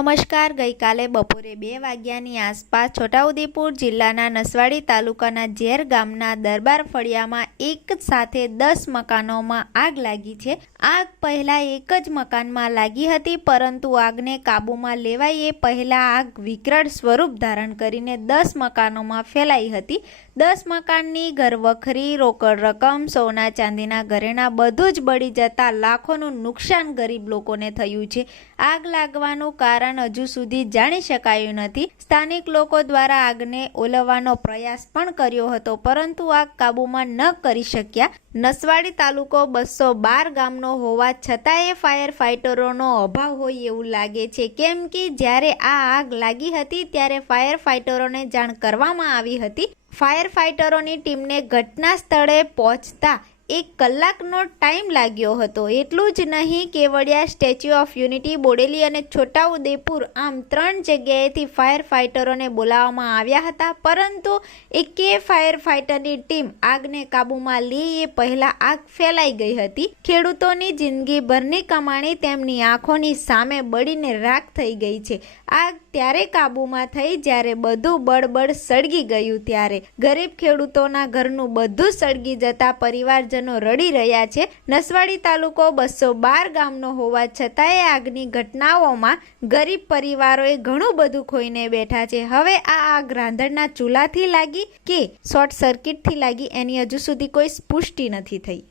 નમસ્કાર. ગઈકાલે બપોરે 2 વાગ્યાની આસપાસ છોટાઉદેપુર જિલ્લાના નસવાડી તાલુકાના ઝેર ગામના દરબાર ફળિયામાં એક સાથે 10 મકાનોમાં આગ લાગી છે. આગ પહેલા એક જ મકાનમાં લાગી હતી, પરંતુ આગને કાબૂમાં લેવાય એ પહેલા આગ વિકરાળ સ્વરૂપ ધારણ કરીને 10 મકાનોમાં ફેલાઈ હતી. 10 મકાનની ઘરવખરી, રોકડ રકમ, સોના ચાંદીના ઘરેણાં બધું જ બળી જતા લાખોનું નુકસાન ગરીબ લોકોને થયું છે. આગ લાગવાનું કારણ હજુ સુધી જાણી શકાયું નથી. સ્થાનિક લોકો દ્વારા આગને ઓલવવાનો પ્રયાસ પણ કર્યો હતો, પરંતુ આગ કાબૂમાં ન કરી શક્યા. નસવાડી તાલુકો 212 ગામનો હોવા છતાંય ફાયર ફાઇટરોનો અભાવ હોય એવું લાગે છે, કેમ કે જ્યારે આ આગ લાગી હતી ત્યારે ફાયર ફાઇટરોને જાણ કરવામાં આવી હતી. ફાયર ફાઇટરોની ટીમને ઘટના સ્થળે પહોંચતા 1 કલાકનો ટાઈમ લાગ્યો હતો. એટલું જ નહીં, Kevadia, statue of unity, Bodeli અને છોટાઉદેપુર આમ 3 જગ્યાએથી ફાયર ફાઇટરોને બોલાવવામાં આવ્યા હતા, પરંતુ એકે ફાયર ફાઇટરની ટીમ આગને કાબૂમાં લે એ પહેલા આગ ફેલાઈ ગઈ હતી. ખેડૂતોની જિંદગીભરની કમાણી તેમની આંખોની સામે બળીને રાખ થઈ ગઈ છે. આગ ત્યારે કાબૂમાં થઈ જ્યારે બધું બળબડ સળગી ગયું. ત્યારે ગરીબ ખેડૂતોના ઘરનું બધું સળગી જતા પરિવારજનો રડી રહ્યા છે. નસવાડી તાલુકો 212 ગામનો હોવા છતાંય આગની ઘટનાઓમાં ગરીબ પરિવારોએ ઘણું બધું ખોઈને બેઠા છે. હવે આ આગ રાંધણના ચૂલાથી લાગી કે શોર્ટ સર્કિટથી લાગી એની હજુ સુધી કોઈ પુષ્ટિ નથી થઈ.